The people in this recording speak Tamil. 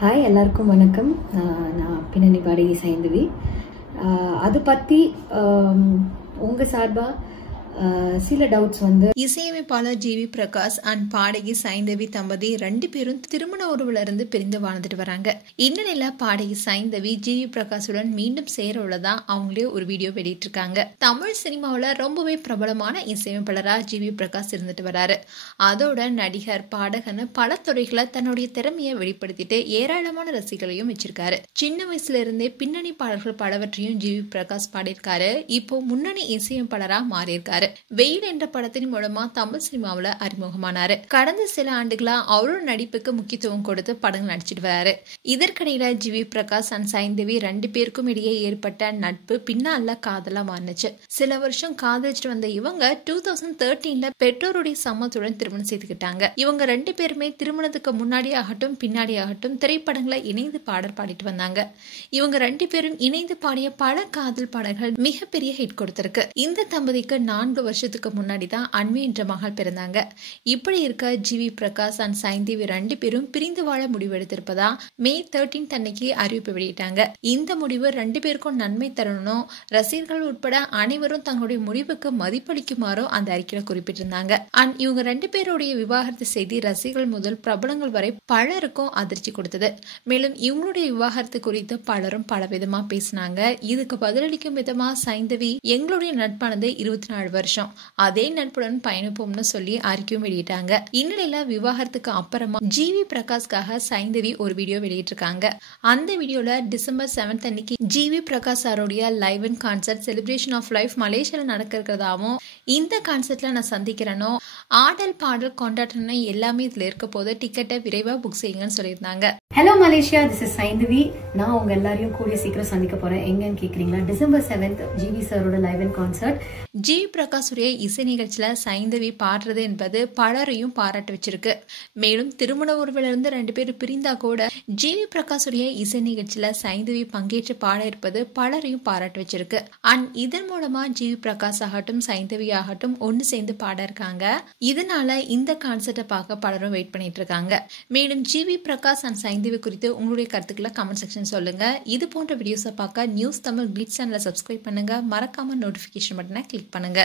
ஹாய் எல்லாருக்கும் வணக்கம். நான் பின்னணி பாடகி சைந்தவி. அது பற்றி உங்கள் சார்பாக சில டவுட்ஸ் வந்து இசையமைப்பாளர் ஜிவி பிரகாஷ் அண்ட் பாடகி சைந்தவி தம்பதி ரெண்டு பேரும் திருமண உறவுல இருந்து பிரிந்து வாழ்ந்துட்டு வராங்க. இந்நிலையில பாடகி சைந்தவி ஜிவி பிரகாஷுடன் மீண்டும் சேர உள்ளதா அவங்களே ஒரு வீடியோ வெளியிட்டு இருக்காங்க. தமிழ் சினிமாவில் ரொம்பவே பிரபலமான இசையமைப்பாளரா ஜிவி பிரகாஷ் இருந்துட்டு வராரு. அதோட நடிகர், பாடகன்னு பல துறைகளை தன்னுடைய திறமையை வெளிப்படுத்திட்டு ஏராளமான ரசிகர்களையும் வச்சிருக்காரு. சின்ன வயசுல இருந்தே பின்னணி பாடல்கள் பலவற்றையும் ஜிவி பிரகாஷ் பாடியிருக்காரு. இப்போ முன்னணி இசையமைப்பாளரா மாறியிருக்காரு. வெயில் என்ற படத்தின் மூலமா தமிழ் சினிமாவில் அறிமுகமானாரு. கடந்த சில ஆண்டுகளா அவரோட நடிப்புக்கு முக்கியத்துவம் கொடுத்து படங்கள் நடிச்சிட்டு வராரு. இதற்கிடையில ஜிவி பிரகாஷ் அண்ட் சைந்தவி ரெண்டு பேருக்கும் இடையே ஏற்பட்ட நட்பு பின்னால காதலா மாறினுச்சு. சில வருஷம் காதலிச்சுட்டு வந்த இவங்க 2013 பெற்றோருடைய சம்மதத்துடன் திருமணம் செய்துக்கிட்டாங்க. இவங்க ரெண்டு பேருமே திருமணத்துக்கு முன்னாடி ஆகட்டும் பின்னாடி ஆகட்டும் திரைப்படங்களை இணைந்து பாடல் பாடிட்டு வந்தாங்க. இவங்க ரெண்டு பேரும் இணைந்து பாடிய பல காதல் பாடல்கள் மிகப்பெரிய ஹிட் கொடுத்திருக்கு. இந்த தம்பதிக்கு 4 வருஷத்துக்கு முன்னாடி தான் அன்வி என்ற மகள் பிறந்தாங்க. இப்படி இருக்க ஜிவி பிரகாஷ் அண்ட் சைந்தவி ரெண்டு பேரும் பிரிந்து வாழ முடிவெடுத்திருப்பதா மே 13 அன்னைக்கு அறிவிப்பு வெளியிட்டாங்க. இந்த முடிவு ரெண்டு பேருக்கும் நன்மை தரணும், ரசிகர்கள் உட்பட அனைவரும் தங்களுடைய முடிவுக்கு மதிப்பளிக்குமாறும் அந்த அறிக்கையில குறிப்பிட்டிருந்தாங்க. அண்ட் இவங்க ரெண்டு பேருடைய விவாகரத்து செய்தி ரசிகர்கள் முதல் பிரபலங்கள் வரை பலருக்கும் அதிர்ச்சி கொடுத்தது. மேலும் இவங்களுடைய விவாகரத்து குறித்து பலரும் பலவிதமா பேசினாங்க. இதுக்கு பதிலளிக்கும் விதமா சைந்தவி எங்களுடைய நட்பானது 24 வருஷம், அதே நட்புடன் பயணிப்போம்னு சொல்லி அறிக்கையும் வெளியிட்டாங்க. இந்நிலையில விவாகரத்துக்கு அப்புறமா ஜிவி பிரகாஷ்காக சைந்தவி ஒரு வீடியோ வெளியிட்டிருக்காங்க. அந்த வீடியோல டிசம்பர் 7 அன்னைக்கு ஜிவி பிரகாஷ் சாருடைய live and concert celebration of life மலேசியால நடக்க இருக்கிறதாவும், இந்த கான்சர்ட்ல நான் சந்திக்கிறேனோ ஆடல் பாடல் கொண்டாட்டம் எல்லாமே இதுல இருக்க போது டிக்கெட்டை விரைவா புக் செய்யுங்கன்னு சொல்லியிருந்தாங்க. Hello Malaysia, this is Saindhavi. நான் உங்க எல்லாரையும் கூடிய சீக்கிரம் சந்திக்க போறேன். எங்கன்னு கேக்குறீங்களா? டிசம்பர் 7 ஜிவி சாரோட லைவ் அண்ட் கான்சர்ட். ஜிவி பிரகாஷுடைய இசை நிகழ்ச்சியில சைந்தவி பாடுறது என்பது பலரையும் பாராட்டு வச்சிருக்கு. மேலும் திருமண உறவிலிருந்து ரெண்டு பேரும் பிரிந்தா கூட ஜிவி பிரகாஷுடைய இசை நிகழ்ச்சியில சைந்தவி பங்கேற்று பாட இருப்பது பலரையும் பாராட்டு வச்சிருக்கு. அண்ட் இதன் மூலமா ஜிவி பிரகாஷ் ஆகட்டும் சைந்தவி ஆகட்டும் ஒன்னு சேர்ந்து பாட இருக்காங்க. இதனால இந்த கான்சர்ட்டை பார்க்க பலரும் வெயிட் பண்ணிட்டு இருக்காங்க. மேலும் ஜிவி பிரகாஷ் அண்ட் சைந்தவி குறித்து உங்களுடைய கருத்துக்களை கமெண்ட் செக்ஷன் சொல்லுங்க. இது போன்ற வீடியோஸை பார்க்க நியூஸ் தமிழ் கிளிட்ஸ் சேனலை சப்ஸ்கிரைப் பண்ணுங்க. மறக்காம நோட்டிபிகேஷன் பட்டனை கிளிக் பண்ணுங்க.